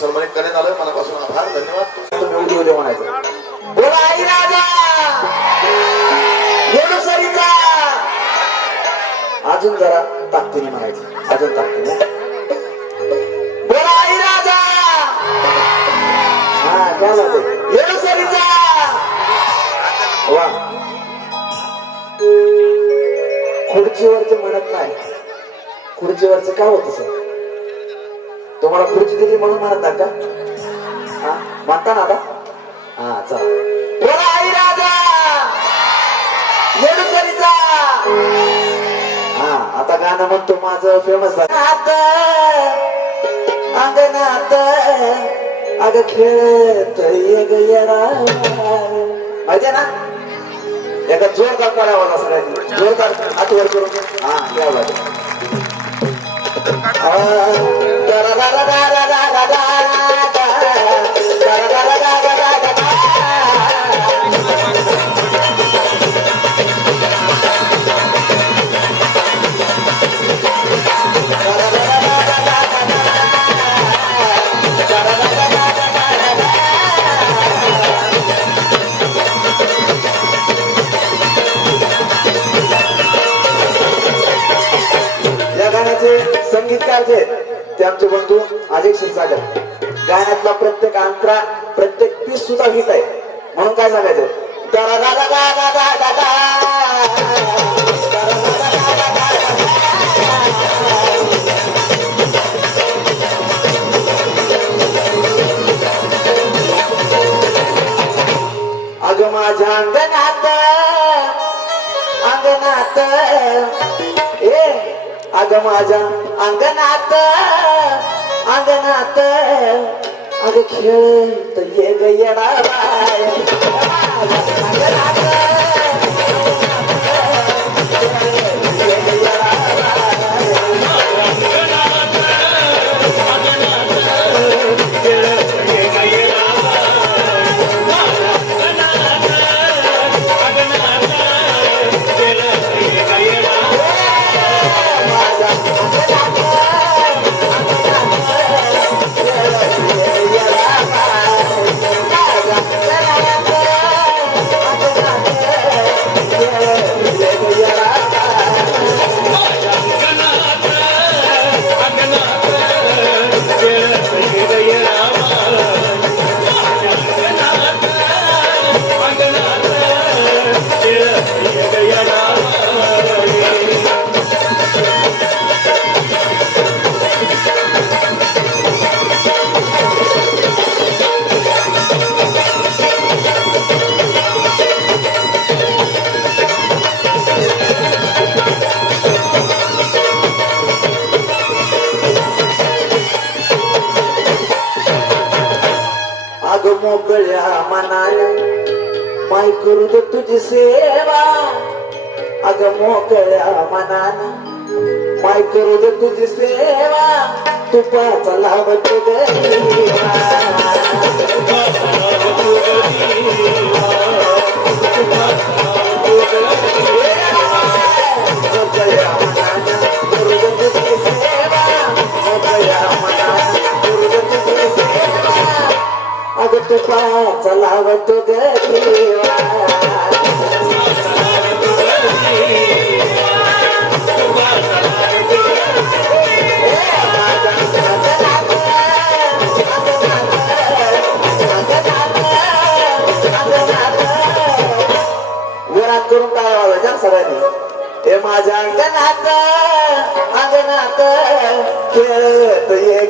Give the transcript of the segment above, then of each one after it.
सन्मानित करण्यात आलं मनापासून आभार धन्यवाद. उद्या म्हणायचं. बोला आई राजा! अजून जरा ताकदीने म्हणायचं. अजून ताकदीने. बोला आई राजा! हा काय म्हणते सरीचा वा. खुर्चीवरच म्हणत नाही. खुर्चीवरच काय होतं सर? तुम्हाला खुर्ची दिली म्हणून म्हणत का? हा? म्हणता ना आता? हा चला. बोला आई राजा! हा आता गाणं म्हणतो माझं फेमस आता अंगणात अग खेळत एक येडा. माहितीये ना? एका जोरदार काढावा सगळ्यांनी. जोरदार हात वर करून. हा या बाजू संगीतकार जे आमचे बंधू अजय क्षीरसागर. गाण्यातला प्रत्येक अंतरा प्रत्येक पीस सुद्धा गीत आहे. म्हणून काय सांगायचं? अग माझ्या अंगणात अंगणात ए अग माझ्या अंगणात अंगणात अग खेळ ये येडा बाय. अग मोकळ्या मनान माय करू दे तुझी सेवा. तुपाचा लाभ अग तुपाचा लाभ तो देवा. अंगणात खेळत ये ग येडा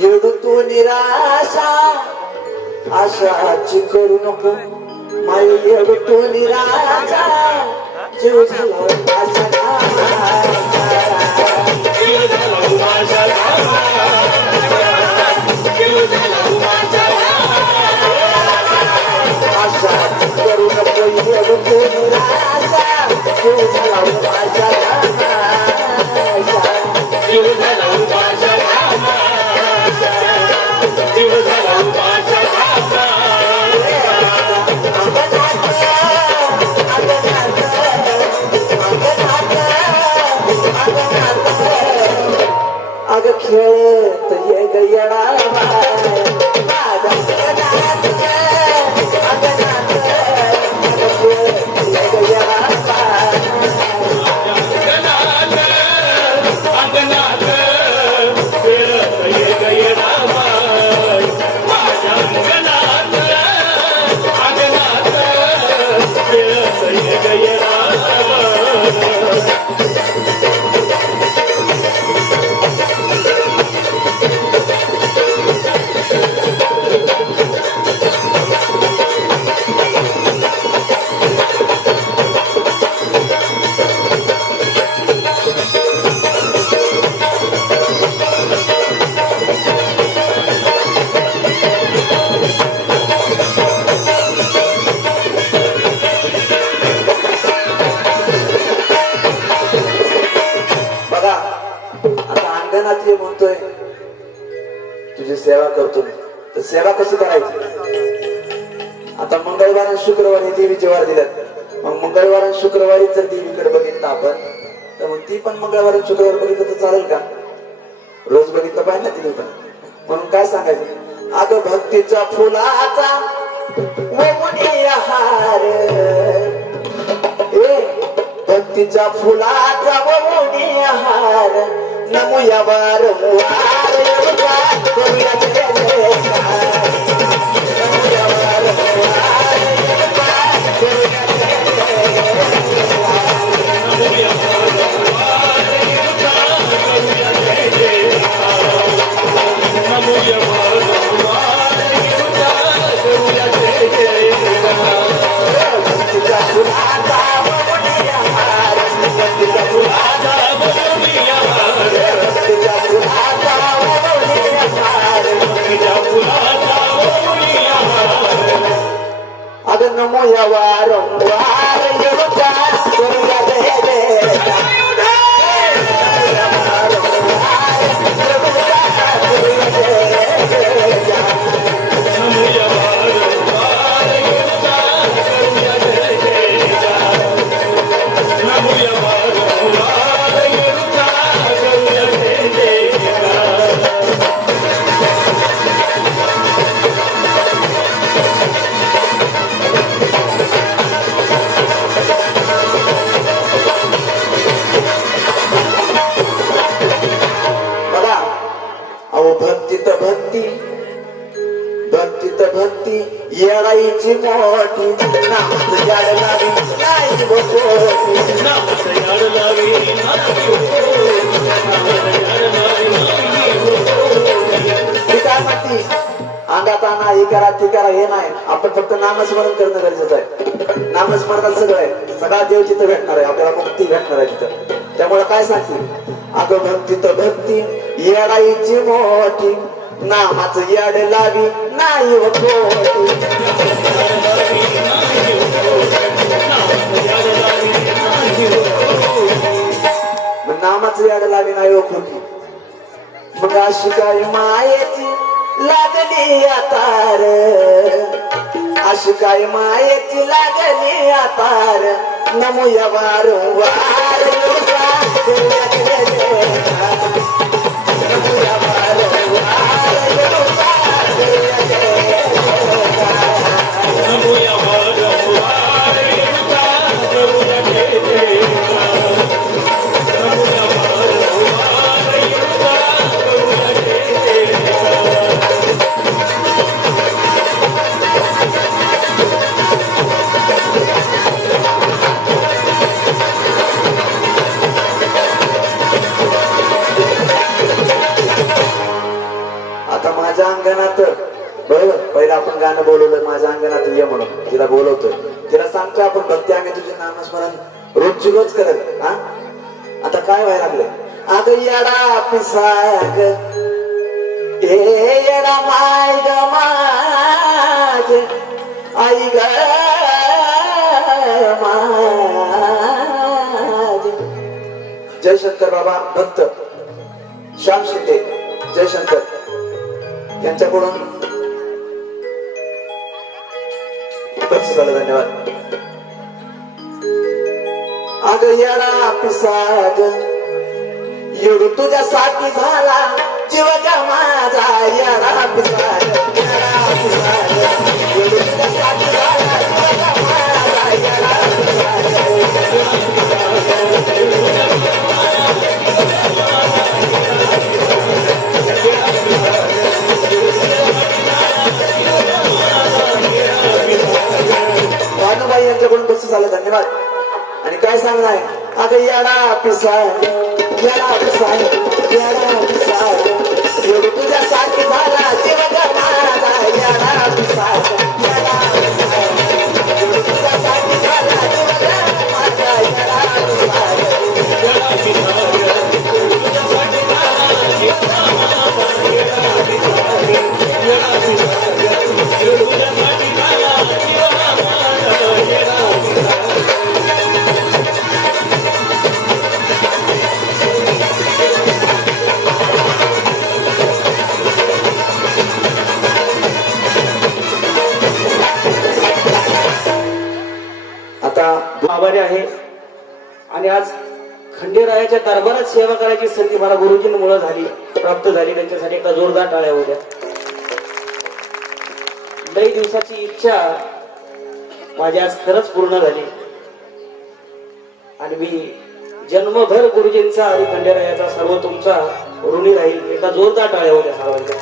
येडू तू निराशा आशाची करू नको. माई येडू तू निराशा जीव झाला आशा आशाची करू नको येडू तू निराशा जीव झाला आशा अग खेळत ये ग नाती म्हणतोय तुझी सेवा करतो मी. तर सेवा कशी करायची? आता मंगळवार आणि शुक्रवारी देवीचे वार दिल्यात मग मंगळवार आणि शुक्रवारी जर देवीकडे बघितलं आपण तर मग ती पण मंगळवार आणि शुक्रवार बघितलं तर चालेल का? रोज बघितलं पाहिजे ना तिने पण. म्हणून काय सांगायचं? अगं भक्तीचा फुलाचा हार ए भक्तीचा फुलाचा हार नमुया वारंवार मोठी नामाचं याड लावी नाही व पोटी याड लावी नाही नाही हे करा ते करा हे नाही. आपण फक्त नामस्मरण करणं गरजेचं आहे. नामस्मरणात सगळं आहे. सगळा देव तिथं भेटणार आहे आपल्याला मुक्ती भेटणार आहे तिथं. त्यामुळे काय सांगते अगं भक्ती तर भक्ती येडाईची मोठी नामाचं याड लावी नाही हो नामाचं याड लावी नाही हो खोटी मग अशी काय मायेची लागली आतार अशी काय मायेची लागली आतार नमूया वारंवार गाणं बोलवलं माझ्या अंगणात ये म्हणून. तिला बोलवतोय. तिला सांगतो आपण भक्ती आम्ही तुझे नामस्मरण रोजची रोज करत हा? आता काय व्हायला लागलं अगं येडा पिसाग हे येडा माय ग माझ आई ग जयशंकर बाबा भक्त श्याम शिंदे जयशंकर. यांच्याकडून बस झालं धन्यवाद. अग येडा पिसाग. येडू तुझ्यासाठी झाला जीव का माझा. येडा पिसाग. येडा पिसाग. झालं धन्यवाद. आणि काय सांगणार आहे? अगं येडा पिसा येडा पिसा येडा पिसा तुझ्या तुझ्यासाठी झाला जीवन ग माझा येडा पिसा आभारी आहे. आणि आज खंडेरायाच्या दरबारात सेवा करायची संधी मला गुरुजींमुळे झाली प्राप्त झाली. त्यांच्यासाठी एका जोरदार टाळ्या होत्या. लई दिवसाची इच्छा माझी आज खरंच पूर्ण झाली. आणि मी जन्मभर गुरुजींचा आणि खंडेरायाचा सर्व तुमचा ऋणी राहील. एका जोरदार टाळ्या होत्या सर्वांच्या.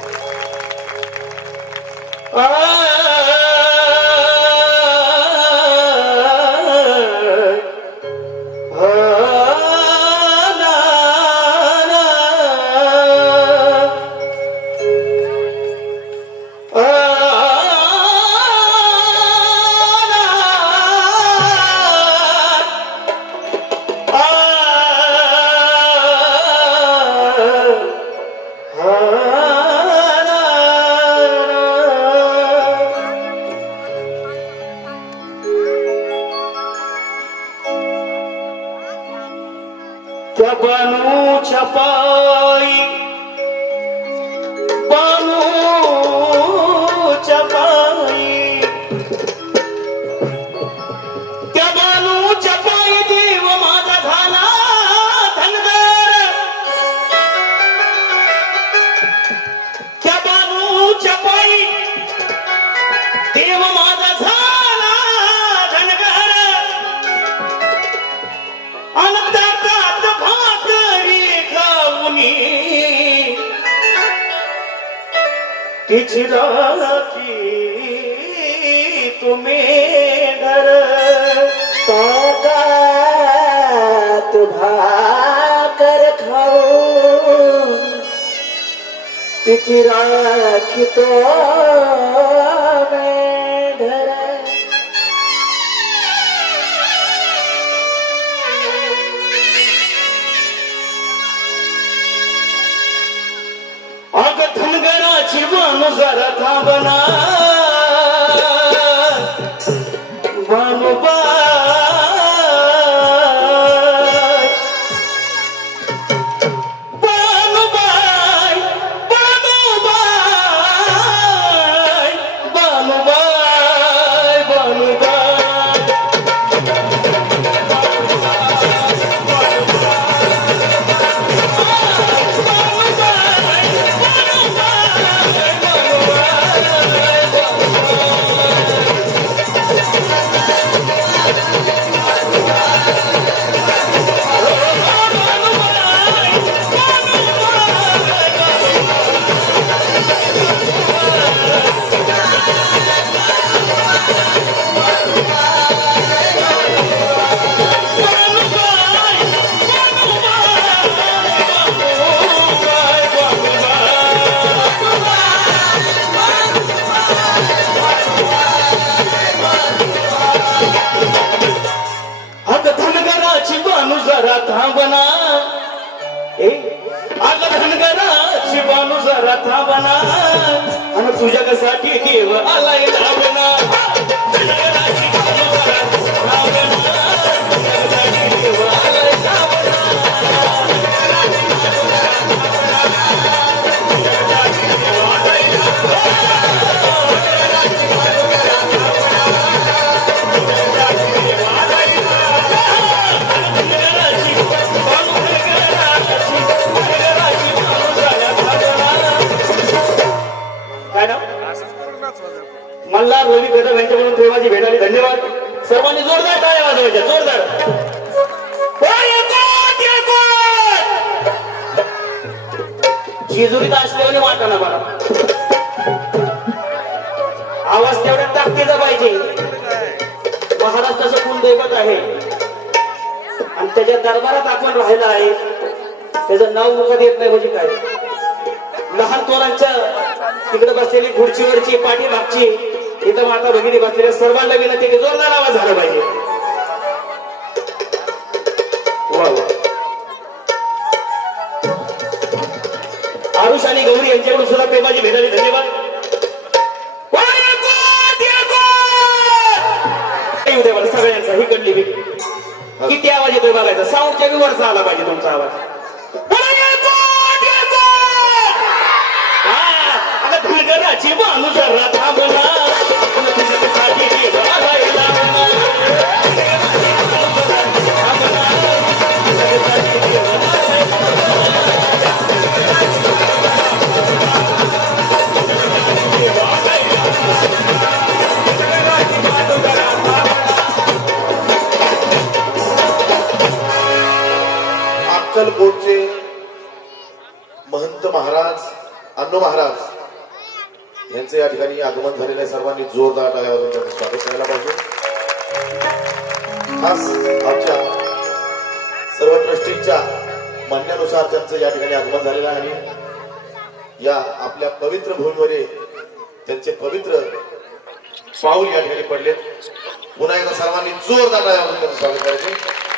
Cuba no तिची राखी तुम्ही मेढर ताकात भाकर खाऊ तिची राखी तो जरा थांबना लहान तिकडे बसलेली खुर्चीवरची पाठीमागची इथं माता भगिनी बसलेल्या सर्वांना विनंती की जोरदार आवाज झाला पाहिजे. आरुष आणि गौरी यांच्याकडून सुद्धा प्रेमाची भेटाली धन्यवाद. वा, सगळ्यांचा ही कडली किती आवाज येतोय बघायचा? साऊंडच्या वरचा आला पाहिजे तुमचा आवाज वा, येतात, येतात! हा, अगं जरा अक्कलकोटचे महंत महाराज अण्णू महाराज यांचे या ठिकाणी आगमन झालेलं आहे. सर्वांनी जोरदार टाळ्या त्यांचं स्वागत करायला पाहिजे. खास आमच्या सर्व ट्रस्टींच्या म्हणण्यानुसार त्यांचं या ठिकाणी आगमन झालेलं आहे. आणि या आपल्या पवित्र भूमीमध्ये त्यांचे पवित्र पाऊल या ठिकाणी पडले पुन्हा एकदा सर्वांनी जोरदार टाळ्या त्यांचं स्वागत करायचे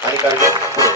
आणि कार्यक्रम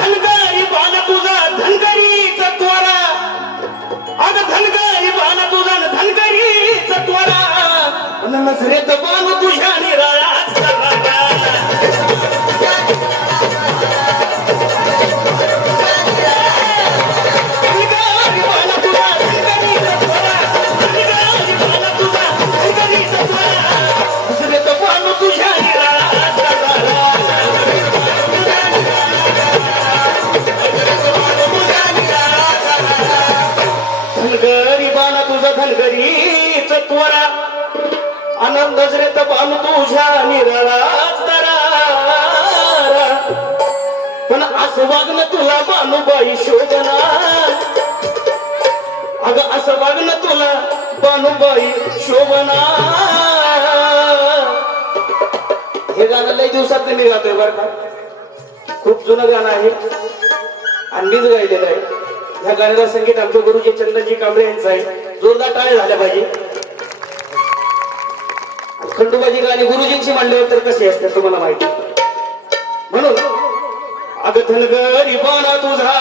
धनगरी बाण तुझा धनगरीचा त्वरा. अग धनगरी बाण तुझा न धनगरीचा त्वरा. नजरेत बाण तुझ्या निराळा. धनगरीच त्वरा आनंद नजरेत तपान तुझ्या निराळाच दरारा. पण असं वागणं तुला बानुबाई शोभना अग असं वागणं तुला बानुबाई शोभना हे गाणं लय दिवसात मी गातोय बरं का. खूप जुनं गाणं आहे. आणि मीच गायलेलं आहे. ह्या गाण्याला संगीत आमचे गुरुजी चंदनजी कांबळे यांचं आहे. जोरदार टाळे झाल्या पाहिजे. आणि खंडोबाजी गाणी गुरुजींची मांडल्यावर तर कसे असतात तुम्हाला माहिती? म्हणून अग धनगरी बाणा तुझा.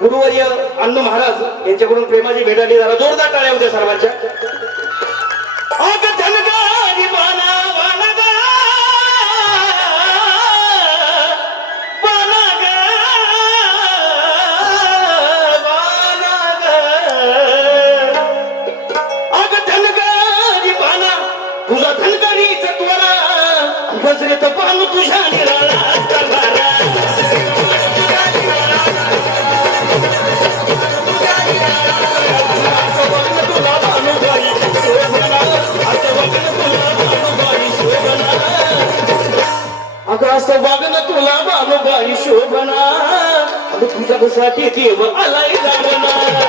गुरुवर्य अण्णू महाराज यांच्याकडून प्रेमाची भेट आली जरा जोरदार टाळ्या होत्या सर्वांच्या. अग धनगरी बाणा असं बघणं तुला बाणूबाई शोभना. अगं असं वागणं तुला शोभना अगं तुझ्यासाठी देव आलाय जागना